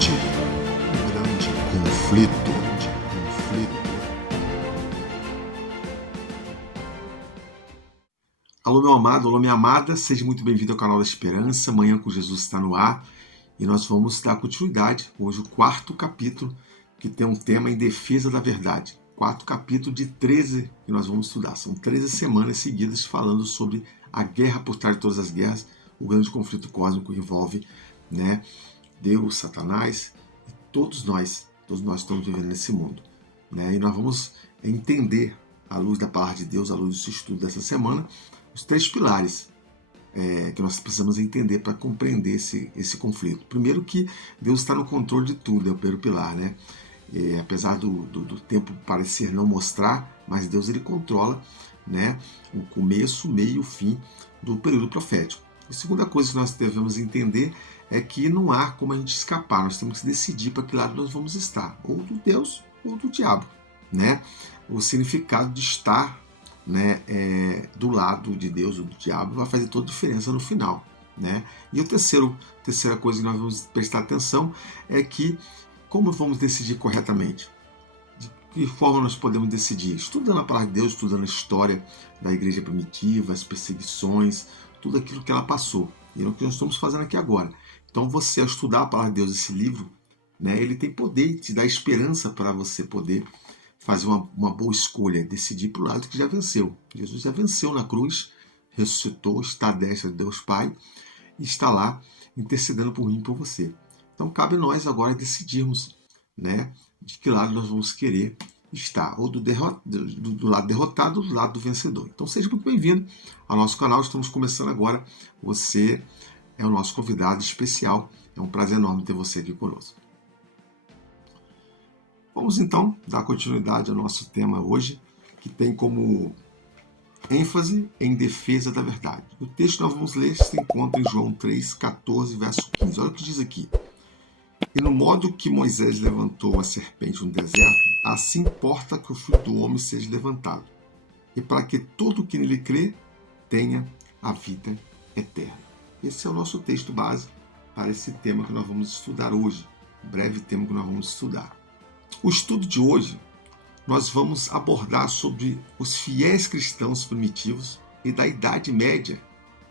grande conflito. Alô, meu amado, alô, minha amada, seja muito bem-vindo ao canal da Esperança. Manhã com Jesus está no ar e nós vamos dar continuidade. Hoje o quarto capítulo, que tem um tema em defesa da verdade. Quarto capítulo de 13 que nós vamos estudar. São 13 semanas seguidas falando sobre a guerra por trás de todas as guerras, o grande conflito cósmico que envolve, Deus, Satanás e todos nós estamos vivendo nesse mundo. E nós vamos entender, à luz da palavra de Deus, à luz desse estudo dessa semana, os 3 pilares que nós precisamos entender para compreender esse conflito. Primeiro, que Deus está no controle de tudo, é o primeiro pilar, apesar do tempo parecer não mostrar, mas Deus ele controla, o começo, o meio e o fim do período profético. A segunda coisa que nós devemos entender é que não há como a gente escapar, nós temos que decidir para que lado nós vamos estar, ou do Deus ou do diabo. O significado de estar do lado de Deus ou do diabo vai fazer toda a diferença no final. E a terceira coisa que nós vamos prestar atenção é que como vamos decidir corretamente? De que forma nós podemos decidir? Estudando a palavra de Deus, estudando a história da igreja primitiva, as perseguições, tudo aquilo que ela passou. E é o que nós estamos fazendo aqui agora. Então você, ao estudar a palavra de Deus, esse livro, ele tem poder de te dar esperança para você poder fazer uma boa escolha, decidir para o lado que já venceu. Jesus já venceu na cruz, ressuscitou, está à destra de Deus Pai e está lá intercedendo por mim e por você. Então cabe a nós agora decidirmos de que lado nós vamos querer estar, ou do lado derrotado ou do lado do vencedor. Então seja muito bem-vindo ao nosso canal, estamos começando agora, você é o nosso convidado especial, é um prazer enorme ter você aqui conosco. Vamos então dar continuidade ao nosso tema hoje, que tem como ênfase em defesa da verdade. O texto que nós vamos ler se encontra em João 3, 14, verso 15. Olha o que diz aqui. E no modo que Moisés levantou a serpente no deserto, assim importa que o Filho do Homem seja levantado, e para que todo o que nele crê tenha a vida eterna. Esse é o nosso texto base para esse tema que nós vamos estudar hoje, o breve tema que nós vamos estudar. O estudo de hoje, nós vamos abordar sobre os fiéis cristãos primitivos e da Idade Média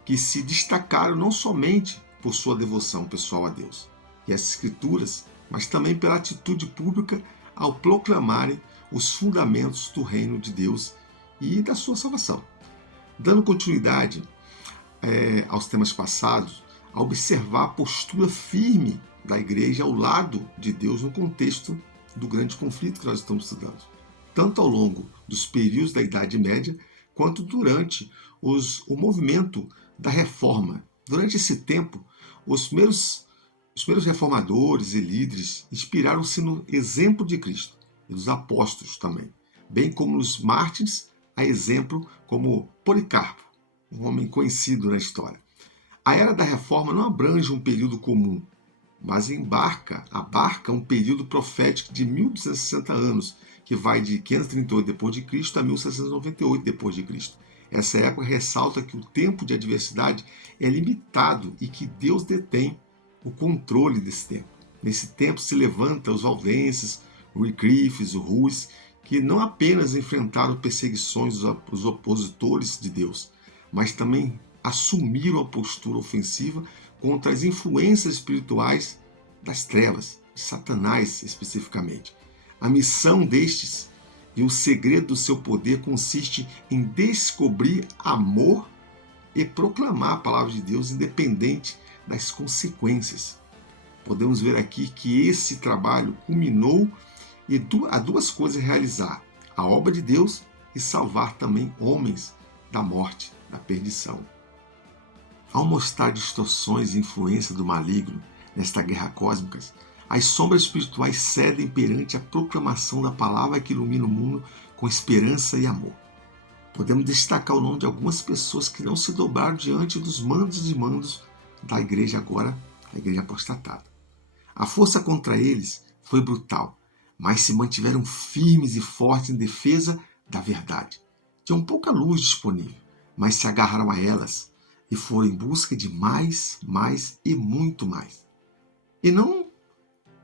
que se destacaram não somente por sua devoção pessoal a Deus e às Escrituras, mas também pela atitude pública ao proclamarem os fundamentos do reino de Deus e da sua salvação. Dando continuidade aos temas passados, a observar a postura firme da igreja ao lado de Deus no contexto do grande conflito que nós estamos estudando, tanto ao longo dos períodos da Idade Média, quanto durante o movimento da Reforma. Durante esse tempo, os primeiros reformadores e líderes inspiraram-se no exemplo de Cristo e dos apóstolos também, bem como os mártires, a exemplo como Policarpo, um homem conhecido na história. A era da Reforma não abrange um período comum, mas abarca um período profético de 1260 anos, que vai de 538 d.C. a 1798 d.C. Essa época ressalta que o tempo de adversidade é limitado e que Deus detém o controle desse tempo. Nesse tempo se levantam os valdenses, os Wyclifes, os Rus, que não apenas enfrentaram perseguições dos opositores de Deus, mas também assumiram a postura ofensiva contra as influências espirituais das trevas, de Satanás especificamente. A missão destes e o segredo do seu poder consiste em descobrir amor e proclamar a palavra de Deus independente das consequências. Podemos ver aqui que esse trabalho culminou e há 2 coisas a realizar: a obra de Deus e salvar também homens da morte, da perdição. Ao mostrar distorções e influência do maligno nesta guerra cósmica, as sombras espirituais cedem perante a proclamação da palavra que ilumina o mundo com esperança e amor. Podemos destacar o nome de algumas pessoas que não se dobraram diante dos mandos e mandos da igreja agora, a igreja apostatada. A força contra eles foi brutal, mas se mantiveram firmes e fortes em defesa da verdade. Tinham pouca luz disponível, mas se agarraram a elas e foram em busca de mais e muito mais. E não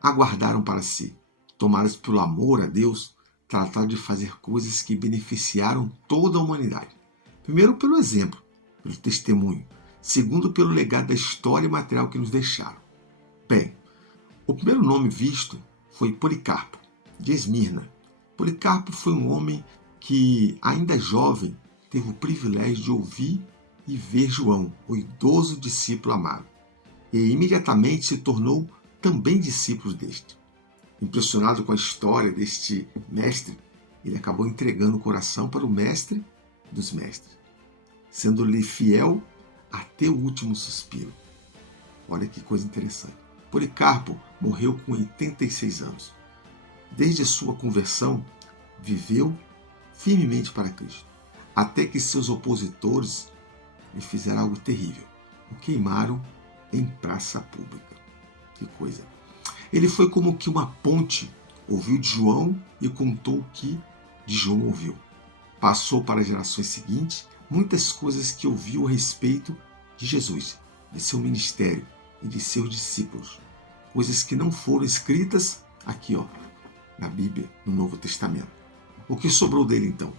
aguardaram para si. Tomados pelo amor a Deus, trataram de fazer coisas que beneficiaram toda a humanidade. Primeiro, pelo exemplo, pelo testemunho. Segundo, pelo legado da história e material que nos deixaram. Bem, o primeiro nome visto foi Policarpo, de Esmirna. Policarpo foi um homem que, ainda jovem, teve o privilégio de ouvir e ver João, o idoso discípulo amado, e imediatamente se tornou também discípulo deste. Impressionado com a história deste mestre, ele acabou entregando o coração para o mestre dos mestres, sendo-lhe fiel até o último suspiro. Olha que coisa interessante. Policarpo morreu com 86 anos. Desde sua conversão, viveu firmemente para Cristo, até que seus opositores lhe fizeram algo terrível. O queimaram em praça pública. Que coisa! Ele foi como que uma ponte, ouviu de João e contou o que de João ouviu. Passou para as gerações seguintes muitas coisas que ouviu a respeito de Jesus, de seu ministério e de seus discípulos. Coisas que não foram escritas aqui, na Bíblia, no Novo Testamento. O que sobrou dele então?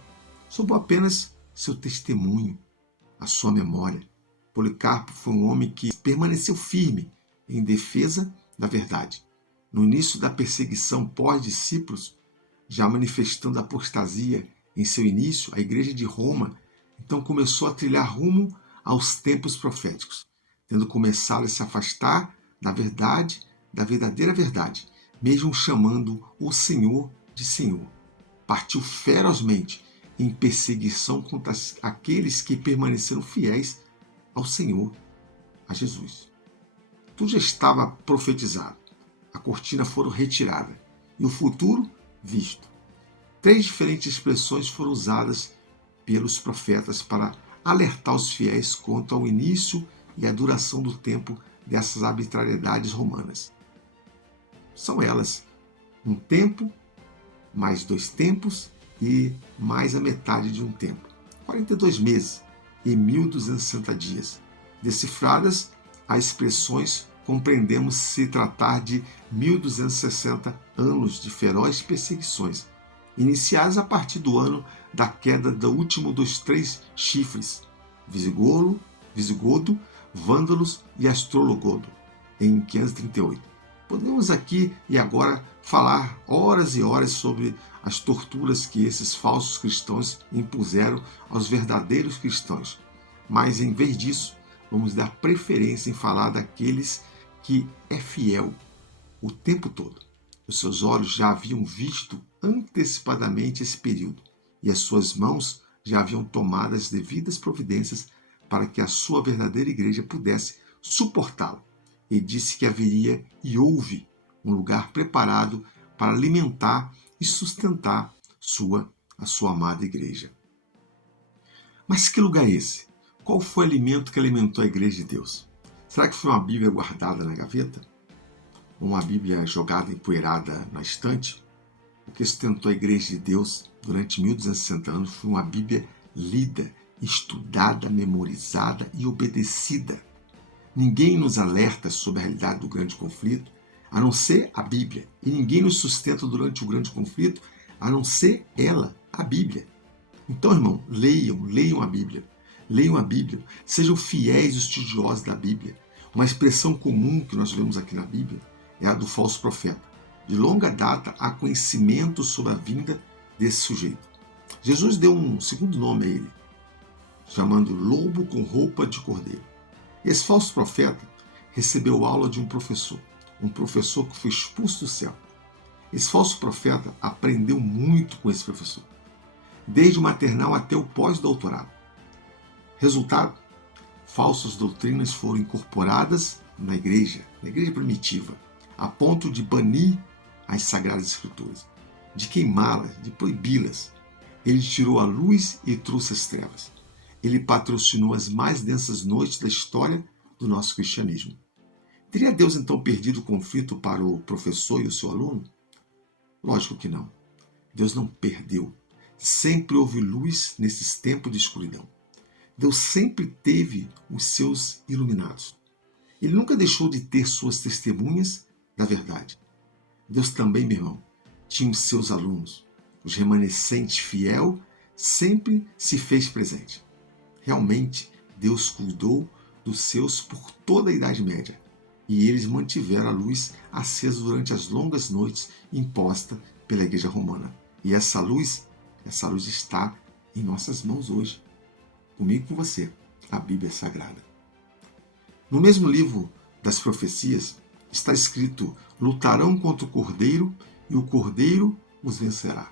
Sobrou apenas seu testemunho, a sua memória. Policarpo foi um homem que permaneceu firme em defesa da verdade. No início da perseguição pós-discípulos, já manifestando a apostasia em seu início, a igreja de Roma então começou a trilhar rumo aos tempos proféticos, tendo começado a se afastar da verdade, da verdadeira verdade, mesmo chamando o Senhor de Senhor. Partiu ferozmente em perseguição contra aqueles que permaneceram fiéis ao Senhor, a Jesus. Tudo já estava profetizado. A cortina foi retirada e o futuro visto. 3 diferentes expressões foram usadas pelos profetas para alertar os fiéis quanto ao início e a duração do tempo dessas arbitrariedades romanas. São elas: um tempo, mais 2 tempos e mais a metade de um tempo. 42 meses e 1260 dias. Decifradas, as expressões compreendemos se tratar de 1260 anos de ferozes perseguições, iniciadas a partir do ano da queda do último dos 3 chifres, visigodo, vândalos e astrologodo, em 538. Podemos aqui e agora falar horas e horas sobre as torturas que esses falsos cristãos impuseram aos verdadeiros cristãos, mas em vez disso, vamos dar preferência em falar daqueles que é fiel o tempo todo. Os seus olhos já haviam visto antecipadamente esse período e as suas mãos já haviam tomado as devidas providências para que a sua verdadeira igreja pudesse suportá-lo. E disse que haveria e houve um lugar preparado para alimentar e sustentar a sua amada igreja. Mas que lugar é esse? Qual foi o alimento que alimentou a igreja de Deus? Será que foi uma Bíblia guardada na gaveta? Ou uma Bíblia jogada empoeirada na estante? O que sustentou a igreja de Deus durante 1260 anos foi uma Bíblia lida, estudada, memorizada e obedecida. Ninguém nos alerta sobre a realidade do grande conflito, a não ser a Bíblia. E ninguém nos sustenta durante o grande conflito, a não ser ela, a Bíblia. Então, irmão, leiam a Bíblia. Leiam a Bíblia, sejam fiéis e estudiosos da Bíblia. Uma expressão comum que nós vemos aqui na Bíblia é a do falso profeta. De longa data há conhecimento sobre a vinda desse sujeito. Jesus deu um segundo nome a ele, chamando lobo com roupa de cordeiro. Esse falso profeta recebeu aula de um professor que foi expulso do céu. Esse falso profeta aprendeu muito com esse professor, desde o maternal até o pós-doutorado. Resultado, falsas doutrinas foram incorporadas na igreja primitiva, a ponto de banir as Sagradas Escrituras, de queimá-las, de proibi-las. Ele tirou a luz e trouxe as trevas. Ele patrocinou as mais densas noites da história do nosso cristianismo. Teria Deus então perdido o conflito para o professor e o seu aluno? Lógico que não. Deus não perdeu. Sempre houve luz nesses tempos de escuridão. Deus sempre teve os seus iluminados. Ele nunca deixou de ter suas testemunhas da verdade. Deus também, meu irmão, tinha os seus alunos. Os remanescentes fiel sempre se fez presente. Realmente, Deus cuidou dos seus por toda a Idade Média, e eles mantiveram a luz acesa durante as longas noites imposta pela Igreja Romana. E essa luz está em nossas mãos hoje, comigo e com você, a Bíblia Sagrada. No mesmo livro das profecias está escrito: lutarão contra o Cordeiro e o Cordeiro os vencerá,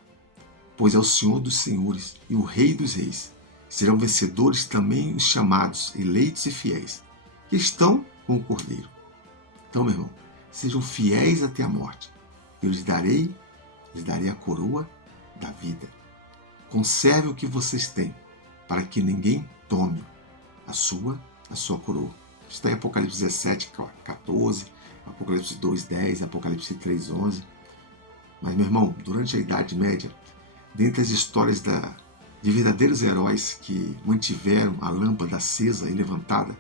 pois é o Senhor dos senhores e o Rei dos reis. Serão vencedores também os chamados, eleitos e fiéis, que estão com o Cordeiro. Então, meu irmão, sejam fiéis até a morte. Eu lhes darei a coroa da vida. Conserve o que vocês têm, para que ninguém tome a sua coroa. Está em Apocalipse 17, 14, Apocalipse 2, 10, Apocalipse 3, 11. Mas, meu irmão, durante a Idade Média, dentre as histórias de verdadeiros heróis que mantiveram a lâmpada acesa e levantada,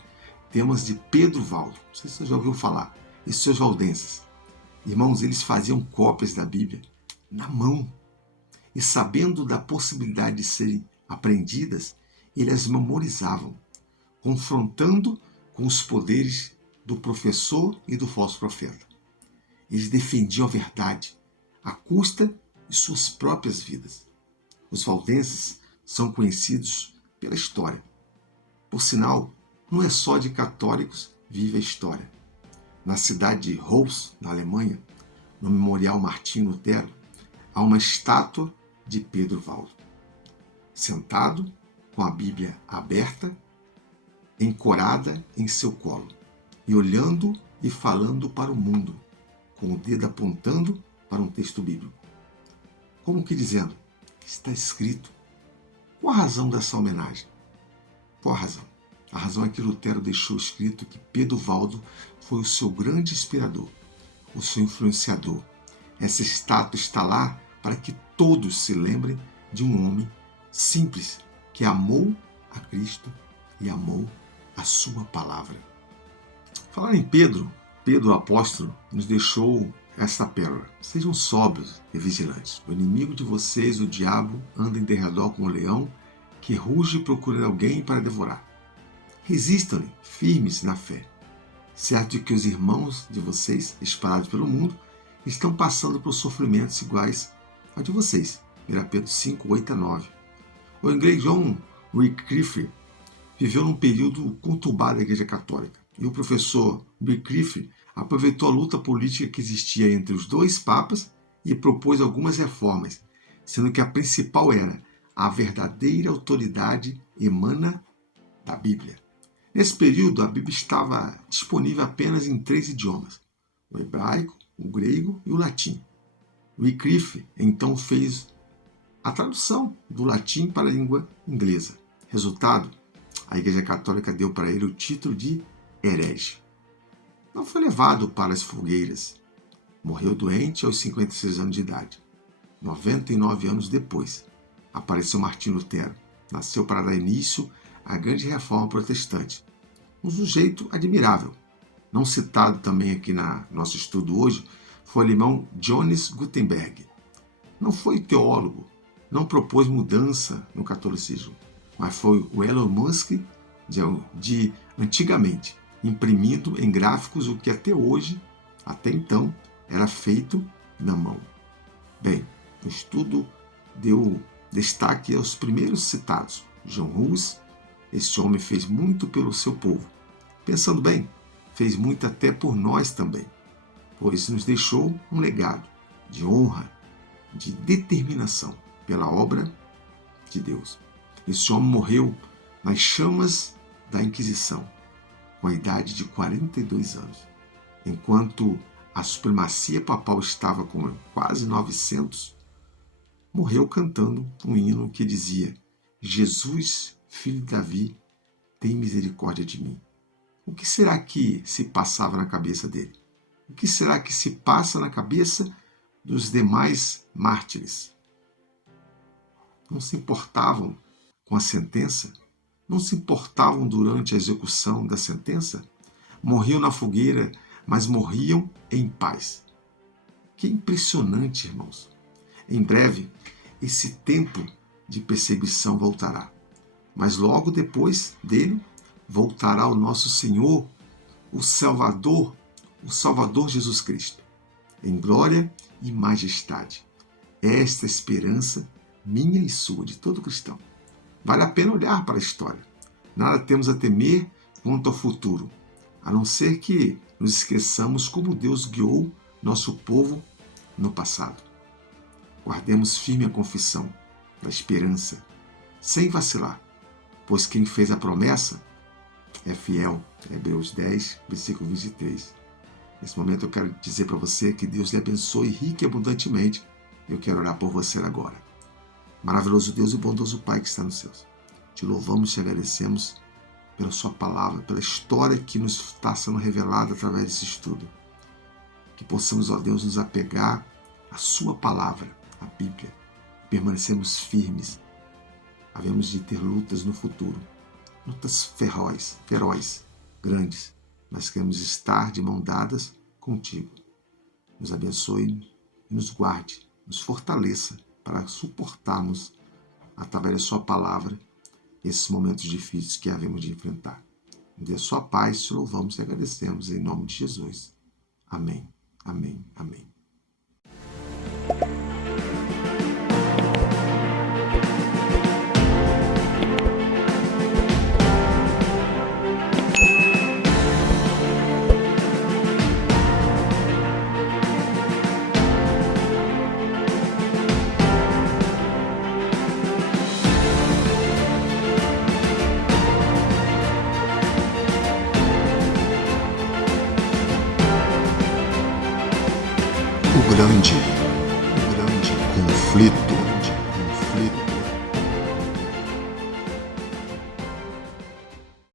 temos de Pedro Valdo. Não sei se você já ouviu falar. E seus valdenses. Irmãos, eles faziam cópias da Bíblia na mão. E sabendo da possibilidade de serem apreendidas, eles as memorizavam, confrontando com os poderes do professor e do falso profeta. Eles defendiam a verdade, à custa de suas próprias vidas. Os valdenses são conhecidos pela história. Por sinal, não é só de católicos vive a história. Na cidade de Rous, na Alemanha, no Memorial Martinho Lutero, há uma estátua de Pedro Valdo, sentado, com a Bíblia aberta, encorada em seu colo, e olhando e falando para o mundo, com o dedo apontando para um texto bíblico. Como que dizendo, está escrito. Qual a razão dessa homenagem? Qual a razão? A razão é que Lutero deixou escrito que Pedro Valdo foi o seu grande inspirador, o seu influenciador. Essa estátua está lá para que todos se lembrem de um homem simples que amou a Cristo e amou a sua palavra. Falar em Pedro, Pedro, o apóstolo, nos deixou esta pérola. Sejam sóbrios e vigilantes. O inimigo de vocês, o diabo, anda em derredor como um leão que ruge procurando alguém para devorar. Resistam-lhe, firmes na fé, certo de que os irmãos de vocês, espalhados pelo mundo, estão passando por sofrimentos iguais ao de vocês. 1 Pedro 5, 8 a 9. O inglês John Wycliffe viveu num período conturbado da Igreja Católica, e o professor Wycliffe aproveitou a luta política que existia entre os dois papas e propôs algumas reformas, sendo que a principal era: a verdadeira autoridade emana da Bíblia. Nesse período, a Bíblia estava disponível apenas em 3 idiomas: o hebraico, o grego e o latim. Wycliffe então fez a tradução do latim para a língua inglesa. Resultado, a Igreja Católica deu para ele o título de herege. Não foi levado para as fogueiras. Morreu doente aos 56 anos de idade. 99 anos depois, apareceu Martinho Lutero. Nasceu para dar início à grande reforma protestante. Um sujeito admirável. Não citado também aqui no nosso estudo hoje, foi o alemão Johannes Gutenberg. Não foi teólogo, não propôs mudança no catolicismo, mas foi o Elon Musk de antigamente, imprimindo em gráficos o que até então, era feito na mão. Bem, o estudo deu destaque aos primeiros citados. John Hus, este homem fez muito pelo seu povo. Pensando bem, fez muito até por nós também, pois nos deixou um legado de honra, de determinação pela obra de Deus. Esse homem morreu nas chamas da Inquisição, com a idade de 42 anos, enquanto a supremacia papal estava com quase 900, morreu cantando um hino que dizia: Jesus, filho de Davi, tem misericórdia de mim. O que será que se passava na cabeça dele? O que será que se passa na cabeça dos demais mártires? Não se importavam com a sentença? Não se importavam durante a execução da sentença? Morriam na fogueira, mas morriam em paz. Que impressionante, irmãos. Em breve, esse tempo de perseguição voltará. Mas logo depois dele, voltará o nosso Senhor, o Salvador Jesus Cristo, em glória e majestade. Esta esperança, minha e sua, de todo cristão. Vale a pena olhar para a história. Nada temos a temer quanto ao futuro, a não ser que nos esqueçamos como Deus guiou nosso povo no passado. Guardemos firme a confissão da esperança, sem vacilar, pois quem fez a promessa é fiel. Hebreus 10, versículo 23. Nesse momento eu quero dizer para você que Deus lhe abençoe rica e abundantemente. Eu quero orar por você agora. Maravilhoso Deus e bondoso Pai que está nos céus. Te louvamos e te agradecemos pela sua palavra, pela história que nos está sendo revelada através desse estudo. Que possamos, ó Deus, nos apegar à sua palavra, a Bíblia. Permanecemos firmes. Havemos de ter lutas no futuro, lutas ferozes, grandes, mas queremos estar de mão dadas contigo. Nos abençoe e nos guarde, nos fortaleça para suportarmos, através da sua palavra, esses momentos difíceis que havemos de enfrentar. Dê a sua paz, te louvamos e agradecemos em nome de Jesus. Amém, amém, amém. O grande conflito.